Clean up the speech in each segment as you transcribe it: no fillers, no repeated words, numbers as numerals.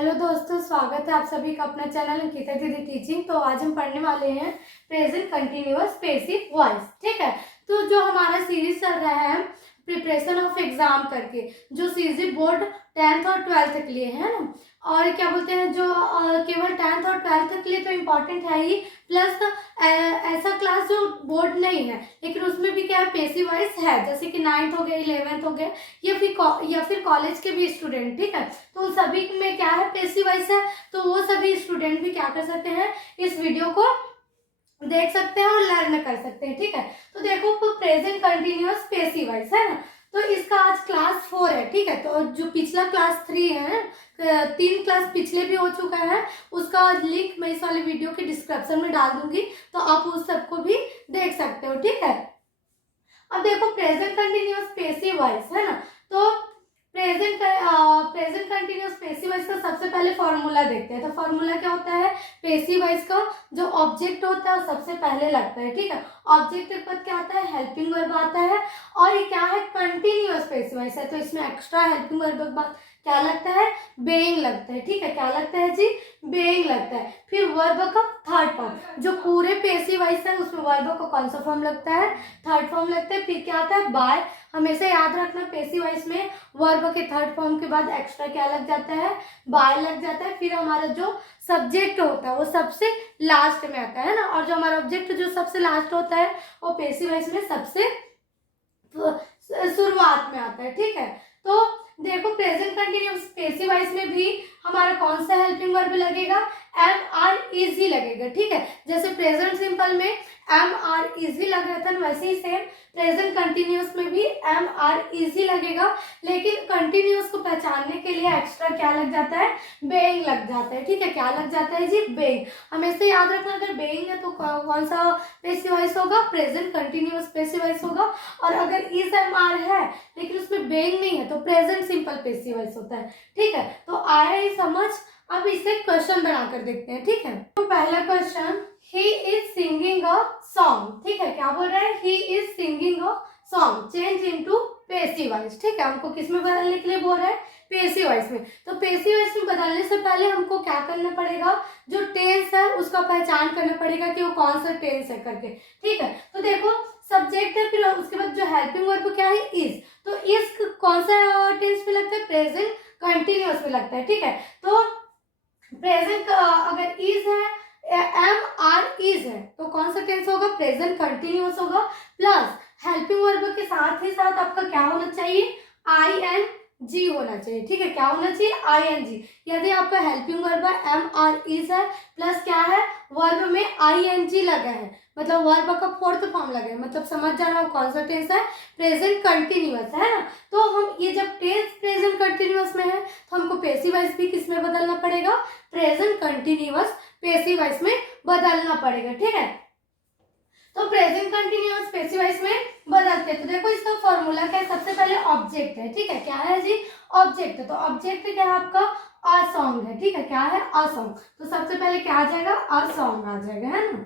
Hello दोस्तों, स्वागत है आप सभी का अपना चैनल अंकिता दीदी टीचिंग। तो आज हम पढ़ने वाले हैं प्रेजेंट कंटिन्यूअस पेसिव वॉइस। ठीक है, तो जो हमारा सीरीज चल रहा है प्रिपरेशन ऑफ एग्जाम करके, जो सीरीज बोर्ड 10th और 12th के लिए है ना, और क्या बोलते हैं जो केवल 10th और 12th के लिए तो इम्पोर्टेंट है ही, प्लस ऐसा क्लास जो बोर्ड नहीं है लेकिन उसमें भी क्या है, पेसिव वॉइस है, जैसे कि 9th हो गया, 11th हो गया, या फिर कॉलेज के भी स्टूडेंट। ठीक है, तो उन सभी में क्या है, पेसिव वॉइस है, तो वो सभी स्टूडेंट भी क्या कर सकते हैं, इस वीडियो को देख सकते हैं और लर्न कर सकते हैं। ठीक है, तो देखो प्रेजेंट कंटिन्यूअस पेसिव वॉइस है ना, तो इसका आज क्लास 4 है। ठीक है, तो जो पिछला क्लास 3 है, 3 क्लास पिछले भी हो चुका है, उसका लिंक मैं इस वाले वीडियो के डिस्क्रिप्शन में डाल दूंगी, तो आप उस सबको भी देख सकते हो। ठीक है, अब देखो प्रेजेंट कंटिन्यूअस पेसिव वॉइस है ना, तो प्रेजेंट कंटिन्यूअस पेसिव वॉइस का सबसे पहले फॉर्मूला देखते हैं। तो फॉर्मूला क्या होता है, पेसिव वॉइस का जो ऑब्जेक्ट होता है सबसे पहले लगता है। ठीक है, ऑब्जेक्ट के बाद क्या आता है, हेल्पिंग वर्ब आता है, और ये क्या है, कंटिन्यूअस पेसिव वॉइस है, तो इसमें एक्स्ट्रा हेल्पिंग वर्ब के बाद क्या लगता है, बेइंग लगता है। ठीक है, क्या लगता है जी, बेइंग लगता है। फिर वर्ब का थर्ड फॉर्म, जो पूरे पेसिव वॉइस है उसमें वर्ब का कौन सा फॉर्म लगता है, थर्ड फॉर्म लगता है। फिर क्या आता है, बाय। हमेशा याद रखना पेसिव वॉइस में वर्ब के थर्ड फॉर्म के बाद एक्स्ट्रा क्या लग जाता है, बाय लग जाता है। फिर हमारा जो सब्जेक्ट होता है वो सबसे लास्ट में आता है ना, और जो हमारा ऑब्जेक्ट जो सबसे लास्ट होता है वो पेसिव वॉइस में सबसे शुरुआत में आता है। ठीक है, तो देखो प्रेजेंट कंटिन्यूअस पेसिव वॉइस में भी हमारा कौन सा हेल्पिंग वर्ब लगेगा, एम आर इजी लगेगा। ठीक है, जैसे प्रेजेंट सिंपल में एम आर इजी लग रहा था, वैसे ही सेम प्रेजेंट कंटिन्यूअस में भी एम आर इजी लगेगा, लेकिन कंटिन्यूअस को पहचानने के लिए एक्स्ट्रा क्या लग जाता है, बेइंग लग जाता है। ठीक है, क्या लग जाता है जी, बेइंग। हमेशा याद रखना, अगर बेइंग है तो कौन सा पेसिव वॉइस होगा, प्रेजेंट कंटिन्यूअस पेसिव वॉइस होगा, और अगर इज एम आर है लेकिन उसमें बेइंग नहीं है तो प्रेजेंट सिंपल पेसिव वॉइस होता है। ठीक है, तो आया ही समझ। अब इसे क्वेश्चन बनाकर देखते हैं। ठीक है, तो पहला question, he is singing a song. ठीक है, क्या बोल रहा है, ही is singing a song, change into passive voice. ठीक है, हमको किस में बदलने के लिए बोल रहा है, पेसिव वॉइस में। तो पेसिव वॉइस में बदलने से पहले हमको क्या करना पड़ेगा, जो टेंस है उसका पहचान करना पड़ेगा कि वो कौन सा टेंस है करके। ठीक है, तो देखो सब्जेक्ट है, फिर उसके बाद जो हेल्पिंग वर्ब क्या है, इज, तो इज कौन सा टेंस में लगता है, प्रेजेंट कंटिन्यूअस में लगता है। ठीक है, तो प्रेजेंट अगर इज है, एम आर इज है, तो कौन सा टेंस होगा, प्रेजेंट कंटिन्यूअस होगा, प्लस हेल्पिंग वर्ब के साथ ही साथ आपका क्या होना चाहिए, आई एन जी होना चाहिए। ठीक है, क्या होना चाहिए, आई एन जी। यदि आपका हेल्पिंग वर्ब है एम आर इज है, प्लस क्या है, वर्ब में आई एन जी लगा है, मतलब वर्ब का फोर्थ फॉर्म लगा है, मतलब समझ जाना कौन सा टेंस है, प्रेजेंट कंटिन्यूअस है ना। तो हम ये जब टेंस प्रेजेंट कंटिन्यूअस में है तो हमको पेसिव वॉइस भी किस में बदलना पड़ेगा, प्रेजेंट कंटिन्यूअस पेसिव वॉइस में बदलना पड़ेगा। ठीक है, तो प्रेजेंट कंटिन्यूअस पेसिव वॉइस में बदलते हैं। तो देखो इसका फॉर्मूला क्या है, सबसे पहले ऑब्जेक्ट है। ठीक है, क्या है जी, ऑब्जेक्ट है, तो ऑब्जेक्ट क्या है आपका, अ सॉन्ग है। ठीक है, क्या है, अ सॉन्ग, तो सबसे पहले क्या आ जाएगा, अ सॉन्ग आ जाएगा, है ना।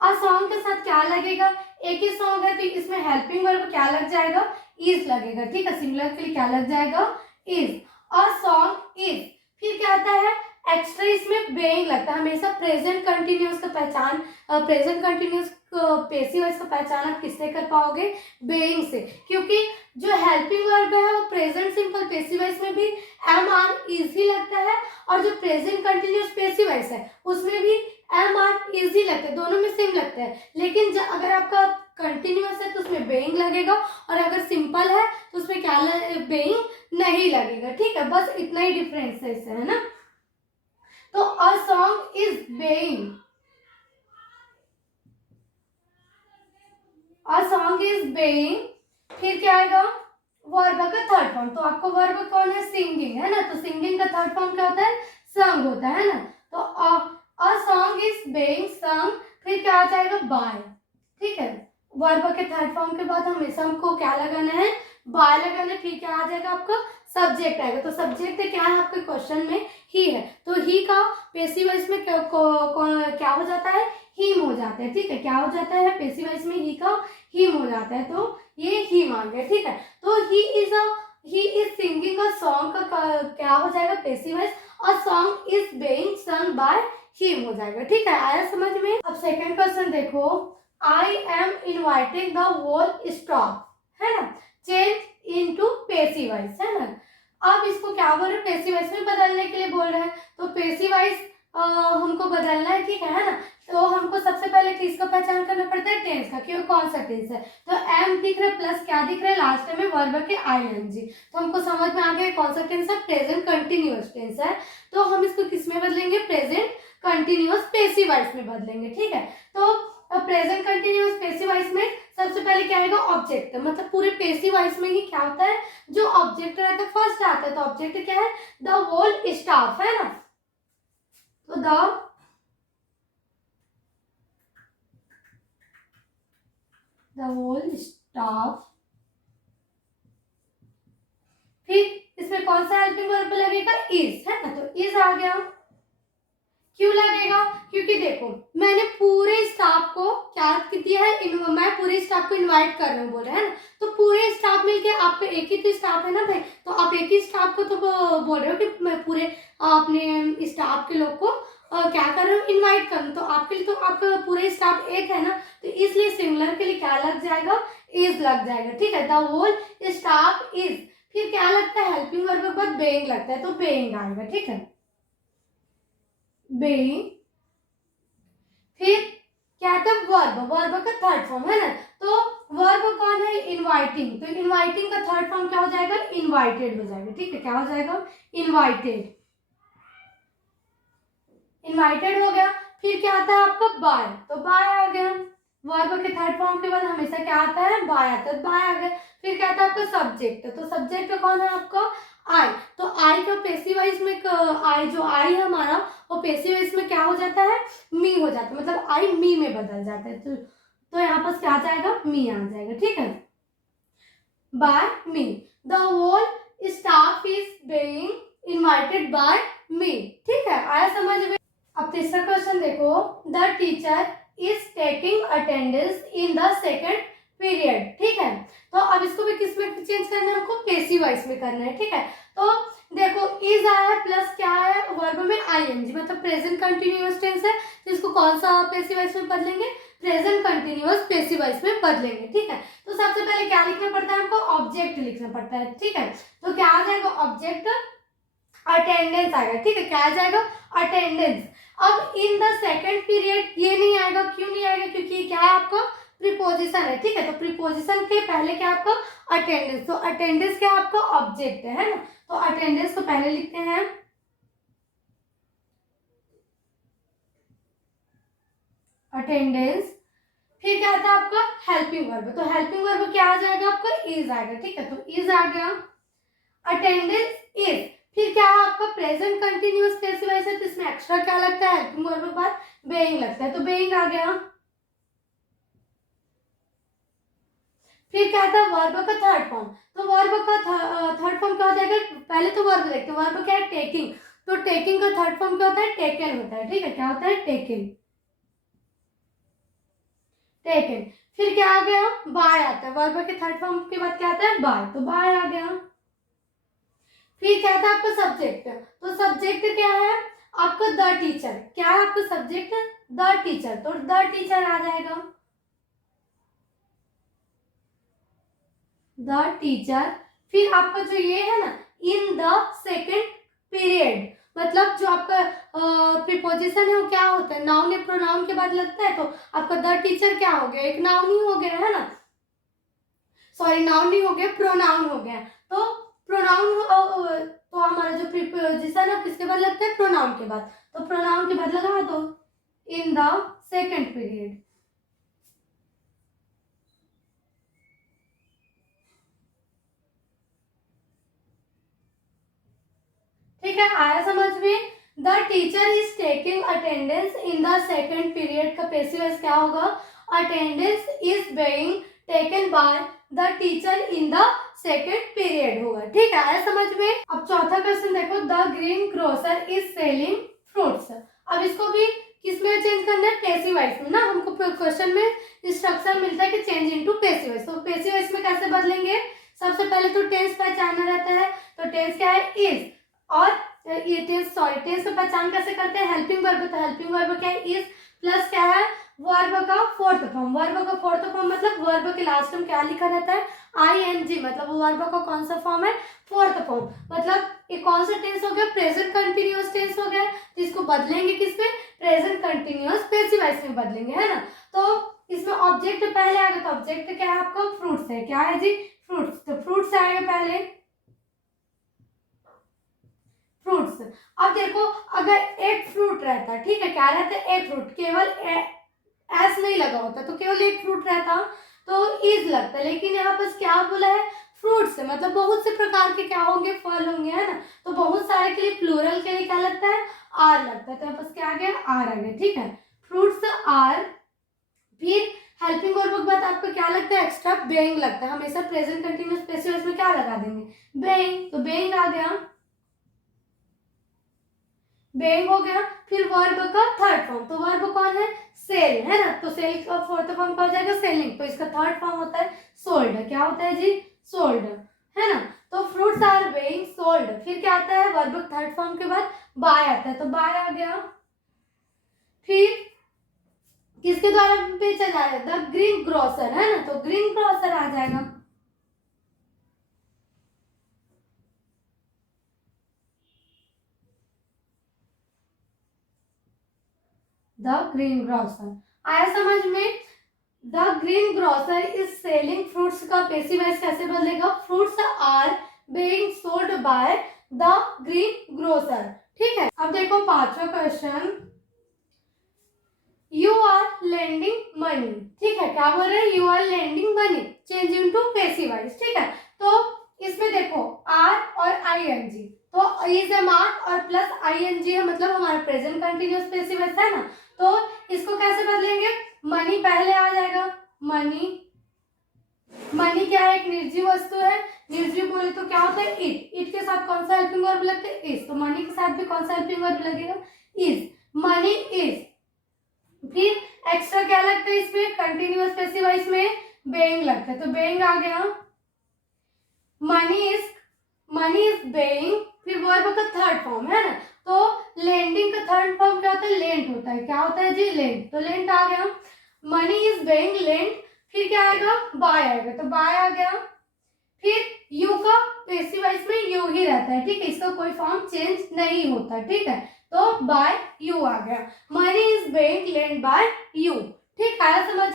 अ सॉन्ग के साथ क्या लगेगा, एक ही सॉन्ग है तो इसमें हेल्पिंग वर्ब क्या लग जाएगा, इज लगेगा। ठीक है, सिंगुलर के लिए क्या लग जाएगा, इज, अ सॉन्ग इज। फिर क्या आता है, एक्स्ट्रा इसमें बेइंग लगता है। हमेशा प्रेजेंट कंटिन्यूअस का पहचान, प्रेजेंट कंटिन्यूअस पेसिव वॉइस का पहचान आप किससे कर पाओगे, बेइंग से, क्योंकि जो हेल्पिंग वर्ब है वो प्रेजेंट सिंपल पेसिव वॉइस में भी एम आर इजी लगता है, और जो प्रेजेंट कंटिन्यूअस पेसिव वॉइस है उसमें भी एम आर इजी लगता है, दोनों में सेम लगता है। लेकिन अगर आपका कंटिन्यूअस है तो उसमें बेइंग लगेगा, और अगर सिंपल है तो उसमें क्या बेइंग नहीं लगेगा। ठीक है, बस इतना ही डिफरेंस है इससे, है ना। तो अ song is being, a song is being. फिर क्या आएगा, वर्ब का थर्ड फॉर्म, तो आपको वर्ब कौन है, सिंगिंग है ना, तो सिंगिंग का थर्ड फॉर्म क्या होता है, संग होता है ना। तो अ सॉन्ग इज बेइंग संग, फिर क्या आ जाएगा, बाय। ठीक है, वर्ब के थर्ड फॉर्म के बाद हमेशा हमको क्या लगाना है, बाय लगाना है। फिर क्या आ जाएगा आपका, सब्जेक्ट आएगा, तो सब्जेक्ट क्या है आपके क्वेश्चन में, ही है, तो ही का पेसिव वॉइस में क्या हो जाता है, हिम हो जाता है। ठीक है, क्या हो जाता है, पेसिव वॉइस में ही का हिम हो जाता है, तो ये हिम आ गया। ठीक है, तो he is singing a song का क्या हो जाएगा, passive voice, a song is being sung by him हो जाएगा। ठीक है, आया समझ में। अब सेकंड क्वेश्चन देखो, I am inviting the whole staff, है ना, चेंज इनटू पैसिव वॉइस, है ना। अब इसको क्या बोल रहे हैं, पैसिव वॉइस में बदलने के लिए बोल रहे हैं। तो पैसिव वॉइस हमको बदलना है, ठीक है ना। तो हमको सबसे पहले किसका पहचान करना पड़ता है, टेंस का, कि कौन सा टेंस है। तो एम दिख रहा है प्लस क्या दिख रहा है, लास्ट में वर्ब के आईएनजी। तो हमको समझ में आ गया कौन सा टेंस है, प्रेजेंट कंटिन्यूअस टेंस है। तो हम इसको किस में बदलेंगे, प्रेजेंट कंटिन्यूअस पैसिव वॉइस में बदलेंगे। ठीक है, तो प्रेजेंट कंटिन्यूअस पैसिव वॉइस में सबसे पहले क्या आएगा, ऑब्जेक्ट। मतलब पूरे पैसिव वॉइस में ही क्या होता है, जो ऑब्जेक्ट रहता है फर्स्ट आता है। तो ऑब्जेक्ट क्या है, द होल स्टाफ, है ना। तो द होल स्टाफ। फिर इसमें कौन सा हेल्पिंग वर्ब लगेगा, इज, है ना। तो इज आ गया। क्यों लगेगा, क्योंकि देखो मैंने पूरे स्टाफ को क्या दिया है, मैं पूरे स्टाफ को इनवाइट कर रहा हूँ बोल रहे हैं ना। तो पूरे स्टाफ मिलके आपका एक ही तो स्टाफ है ना भाई। तो आप एक ही स्टाफ को तो बोल रहे हो कि मैं पूरे अपने स्टाफ के लोग को क्या कर रहे हो, इनवाइट कर रहा हूं। तो आपके लिए तो आपका पूरा स्टाफ एक है ना। तो इसलिए सिंगुलर के लिए क्या लग जाएगा, इज लग जाएगा। ठीक है, द होल स्टाफ इज। फिर क्या लगता है, हेल्पिंग वर्ब के बाद बेइंग लगता है, तो बेइंग आएगा। ठीक है, बेइंग। फिर क्या था, वर्ब, वर्ब का थर्ड फॉर्म, है ना। तो वर्ब कौन है, इनवाइटिंग। तो इनवाइटिंग का थर्ड फॉर्म क्या हो जाएगा, इनवाइटेड हो जाएगा। ठीक है, क्या हो जाएगा, इनवाइटेड। इनवाइटेड हो गया। फिर क्या आता है आपका, बाय। तो बाय आ गया। वर्ब के थर्ड फॉर्म के बाद हमेशा क्या आता है, बाय आता है, बाय आ गया। फिर क्या आता है आपका सब्जेक्ट। तो सब्जेक्ट कौन है आपका, आई। तो आई का पैसिव वॉइस में आई, जो आई है हमारा, वो पैसिव वॉइस में क्या हो जाता है, मी हो जाता है। मतलब आई मी में बदल जाता है। तो यहाँ पर क्या आ जाएगा, मी आ जाएगा। ठीक है, by me, the whole staff is being invited by me. ठीक है, आया समझ में। अब तीसरा क्वेश्चन देखो, the teacher is taking attendance in the second period. ठीक है, तो अब इसको भी किस में चेंज करना है, हमको पैसिव वॉइस में करना है। ठीक है, तो देखो इज आया प्लस क्या है, वर्ब में आईएनजी, मतलब प्रेजेंट कंटिन्यूअस टेंस है। तो इसको कौन सा पैसिव वॉइस में बदलेंगे, प्रेजेंट कंटिन्यूअस पैसिव वॉइस में बदलेंगे। ठीक है, तो सबसे पहले क्या लिखना पड़ता है हमको, ऑब्जेक्ट लिखना पड़ता है। ठीक है, तो क्या आ जाएगा, ऑब्जेक्ट अटेंडेंस आएगा। ठीक है, क्या आ जाएगा, अटेंडेंस। अब इन द सेकेंड पीरियड ये नहीं आएगा, क्यों नहीं आएगा, क्योंकि क्या है आपका प्रीपोजिशन है। ठीक है, तो प्रीपोजिशन के पहले क्या आपका अटेंडेंस। तो अटेंडेंस क्या आपका ऑब्जेक्ट है ना। तो अटेंडेंस को पहले लिखते हैं, अटेंडेंस। फिर क्या आता है आपका हेल्पिंग वर्ब। तो हेल्पिंग वर्ब क्या आ जाएगा आपका, इज आएगा। ठीक है, तो इज आ गया, अटेंडेंस इज। फिर क्या है आपका प्रेजेंट कंटिन्यूअस पैसिव वॉइस है। तो इसमें एक्स्ट्रा क्या लगता है, हेल्पिंग वर्ब के बाद बेइंग लगता है। तो बेइंग आ गया। फिर क्या था, वर्ब का थर्ड फॉर्म। तो वर्ब का थर्ड फॉर्म क्या हो जाएगा, पहले तो वर्ब देखते हैं। वर्ब क्या है, टेकिंग। तो टेकिंग का थर्ड फॉर्म क्या होता है, टेकन होता है। ठीक है, क्या होता है, टेकन, टेकन। फिर क्या आ गया, बाय आता है। वर्ब के थर्ड फॉर्म के बाद क्या आता है, बाय। तो बाय आ गया। फिर क्या था आपका सब्जेक्ट। तो सब्जेक्ट क्या है आपका, द टीचर। क्या है आपका सब्जेक्ट, द टीचर। तो द टीचर आ जाएगा, द टीचर। फिर आपका जो ये है ना, इन द सेकेंड पीरियड, मतलब जो आपका प्रीपोजिशन है वो क्या होता है, नाउन या प्रोनाउन के बाद लगता है। तो आपका द टीचर क्या हो गया, एक नाउन ही हो गया, है ना। सॉरी, नाउन नहीं हो गया, प्रोनाउन हो गया। तो प्रोनाउन, तो हमारा जो प्रीपोजिशन है किसके बाद लगता है, प्रोनाउन के बाद। तो प्रोनाउन के बाद लगा दो, इन द सेकेंड पीरियड। ठीक है, आया समझ में। The teacher is taking attendance in the second period का पैसिव वॉइस क्या होगा, attendance is being taken by the teacher in the second period होगा। ठीक है, आया समझ में। अब चौथा क्वेश्चन देखो, the green grocer is selling fruits. अब इसको भी किसमें चेंज करना है, पैसिव वॉइस में ना। हमको क्वेश्चन में इंस्ट्रक्शन मिलता है कि चेंज इनटू पैसिव वॉइस। तो पैसिव वॉइस में कैसे बदलेंगे, सबसे पहले तो टेंस पहचानना रहता है। तो टेंस क्या है, इज, और ये टेंस की पहचान कैसे करते हैं, हेल्पिंग वर्ब, तो हेल्पिंग वर्ब क्या है, इज प्लस क्या है, वर्ब का फोर्थ फॉर्म। वर्ब का फोर्थ फॉर्म मतलब वर्ब के लास्ट में क्या लिखा रहता है, ing, मतलब वर्ब का कौन सा फॉर्म है, फोर्थ फॉर्म। मतलब ये कौन सा टेंस हो गया, प्रेजेंट कंटिन्यूअस टेंस हो गया, जिसको बदलेंगे किसमें, प्रेजेंट कंटिन्यूअस पैसिव वॉइस में बदलेंगे, है ना। तो इसमें ऑब्जेक्ट पहले आएगा, तो ऑब्जेक्ट क्या है आपका, फ्रूट्स है, क्या है जी, फ्रूट्स, तो फ्रूट्स आएगा पहले, फ्रूट्स। अब देखो अगर एक फ्रूट रहता, ठीक है, क्या रहता है, एक फ्रूट, केवल एस नहीं लगा होता, तो केवल एक फ्रूट रहता तो इज लगता, लेकिन यहाँ पर क्या बोला है, फ्रूट्स, मतलब बहुत से प्रकार के क्या होंगे, फल होंगे, है ना। तो बहुत सारे के लिए, प्लूरल के लिए क्या लगता है, आर लगता है, तो यहाँ पर क्या आ गया, आर आ गया, ठीक है, फ्रूट्स आर। फिर हेल्पिंग वर्ब के बाद आपको क्या लगता है, एक्स्ट्रा बेइंग लगता है, हमेशा प्रेजेंट कंटिन्यूअस पैसिव वॉइस में क्या लगा देंगे, बेइंग, तो बेइंग आ गया, बेइंग हो गया। फिर वर्ब का थर्ड फॉर्म, तो वर्ब कौन है, सेल, है ना, तो सेल का फोर्थ फॉर्म क्या हो जाएगा, सेलिंग, तो इसका थर्ड फॉर्म होता है सोल्ड, क्या होता है जी, सोल्ड, है ना। तो फ्रूट्स आर बेइंग सोल्ड, फिर क्या आता है, वर्ब थर्ड फॉर्म के बाद बाय आता है, तो बाय आ गया। फिर किसके द्वारा बेचा जा रहा है, द ग्रीन ग्रोसर, है ना, तो ग्रीन ग्रोसर आ जाएगा। द ग्रीन ग्रोसर आया समझ में। The green grocer is selling fruits का पैसिव वॉइस कैसे बदलेगा, fruits are being sold by the green grocer, ठीक है। अब देखो पांचवा question, you are lending money, ठीक है, क्या बोल रहे हैं, you are lending money, change into passive voice, ठीक है। तो इसमें देखो आर और आईएनजी, तो इज ए मार्क और प्लस आईएनजी है, मतलब हमारा प्रेजेंट कंटिन्यूअस पैसिव वॉइस है ना। तो इसको कैसे बदलेंगे, मनी पहले आ जाएगा, मनी, मनी क्या है, एक निर्जीव वस्तु है, निर्जीव बोले तो क्या होता है, इट के साथ कौन सा हेल्पिंग वर्ब लगता है, इज, तो मनी के साथ भी कौन सा हेल्पिंग वर्ब लगेगा, इज, मनी इज। फिर एक्स्ट्रा क्या लगता है इसमें, कंटिन्यूअस पैसिव वॉइस में बेइंग लगता है, तो बेइंग आ गया, मनी इज बेइंग। फिर वर्ब का थर्ड फॉर्म है ना, तो लेंडिंग का थर्ड फॉर्म क्या होता है, लेंट होता है, क्या होता है जी, लेंट, तो लेंट आ गया, मनी इज बेइंग लेंट। फिर क्या आएगा, बाय आएगा, तो बाय आ गया। फिर यू का पैसिव वॉइस में यू ही रहता है, ठीक है, इसका कोई फॉर्म चेंज नहीं होता, ठीक है, तो बाय यू आ गया, money is being lent by you, ठीक है, समझ।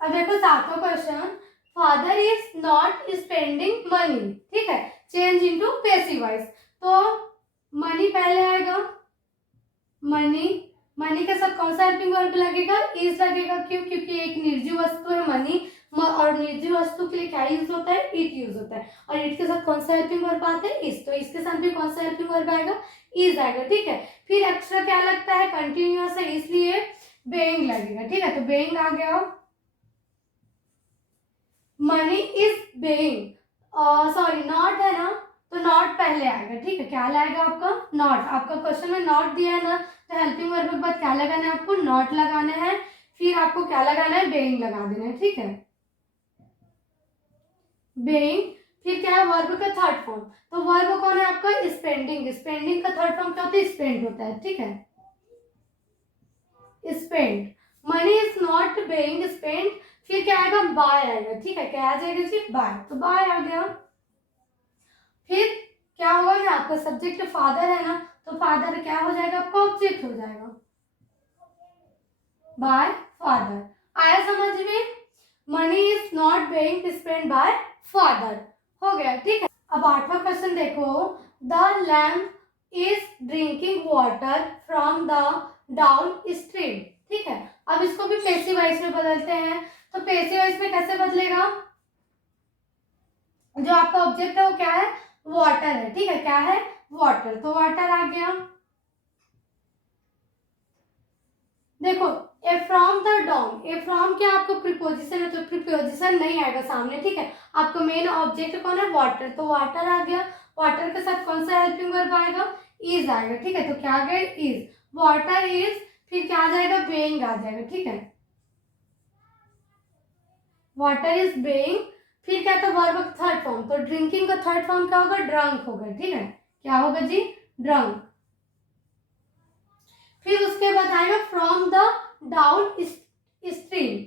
अब देखो सातवां question, father is not spending money, ठीक है, चेंज इनटू पैसिव वॉइस, तो मनी पहले आएगा, मनी, मनी के साथ कौन सा हेल्पिंग वर्ब लगेगा, इज लगेगा, क्यों, क्योंकि एक निर्जीव वस्तु है मनी, और निर्जीव वस्तु के लिए क्या यूज होता है, इट यूज होता है, और इट के साथ कौन सा हेल्पिंग वर्ब आता है, इज, तो इसके साथ भी कौन सा हेल्पिंग वर्ब आएगा, इज आएगा, ठीक है। फिर एक्स्ट्रा क्या लगता है, कंटिन्यूअस है इसलिए बेइंग लगेगा, ठीक है, तो बेइंग आ गया, money is being, sorry not है ना, तो नॉट पहले आएगा, ठीक है, क्या लाएगा आपका, नॉट, आपका क्वेश्चन में नॉट दिया है ना, तो हेल्पिंग वर्ब के बाद क्या लगाना है आपको, नॉट लगाना है, फिर आपको क्या लगाना है, बेइंग लगा देना है, ठीक है, बेइंग। फिर क्या है, वर्ब का थर्ड फॉर्म, तो वर्ब कौन है आपका, स्पेंडिंग, स्पेंडिंग का थर्ड फॉर्म क्या होता है, स्पेंड होता है, ठीक है, spend, money is not being spend. फिर क्या आएगा, बाय आएगा, ठीक है, क्या आ जाएगा जी, बाय, तो बाय आ गया। फिर क्या होगा ना, आपका सब्जेक्ट फादर है ना, तो फादर क्या हो जाएगा, आपका ऑब्जेक्ट हो जाएगा, बाय फादर, आया समझ में, money is not being spend by father, हो गया, ठीक है। अब आठवां क्वेश्चन देखो, the lamp is drinking water from the down stream, ठीक है। अब इसको भी पैसिव वॉइस में बदलते हैं, तो पैसिव वॉइस में कैसे बदलेगा, जो आपका ऑब्जेक्ट है वो क्या है, वाटर है, ठीक है, क्या है, वाटर, तो वाटर आ गया। देखो a from the down, a from क्या आपको प्रीपोजिशन है, तो प्रीपोजिशन नहीं आएगा सामने, ठीक है, आपका मेन ऑब्जेक्ट कौन है, वाटर, तो वाटर आ गया, वाटर के साथ कौन सा हेल्पिंग वर्ब आएगा, इज आएगा, ठीक है, तो क्या आ गया, इज, वाटर इज, फिर क्या आ जाएगा, बेइंग आ जाएगा, ठीक है, वाटर इज बेइंग। फिर क्या था, वर्ब थर्ड फॉर्म, तो ड्रिंकिंग का थर्ड फॉर्म क्या होगा, ड्रंक होगा, ठीक है, क्या होगा जी, ड्रंक, फिर उसके बाद आएगा from the down stream,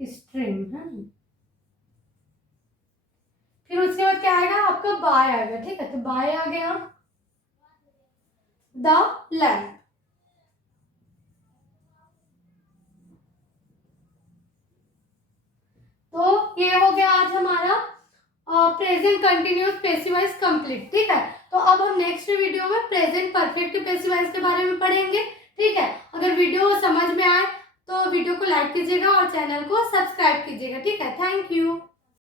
stream है। फिर उसके बाद क्या आएगा आपका बाय आएगा, ठीक है, तो बाय आ गया द लैम्प। तो ये हो गया आज हमारा present continuous passive voice complete, ठीक है। तो अब हम नेक्स्ट वीडियो में प्रेजेंट परफेक्ट पैसिव वॉइस के बारे में पढ़ेंगे, ठीक है। अगर वीडियो समझ में आए तो वीडियो को लाइक कीजिएगा और चैनल को सब्सक्राइब कीजिएगा, ठीक है। Thank you.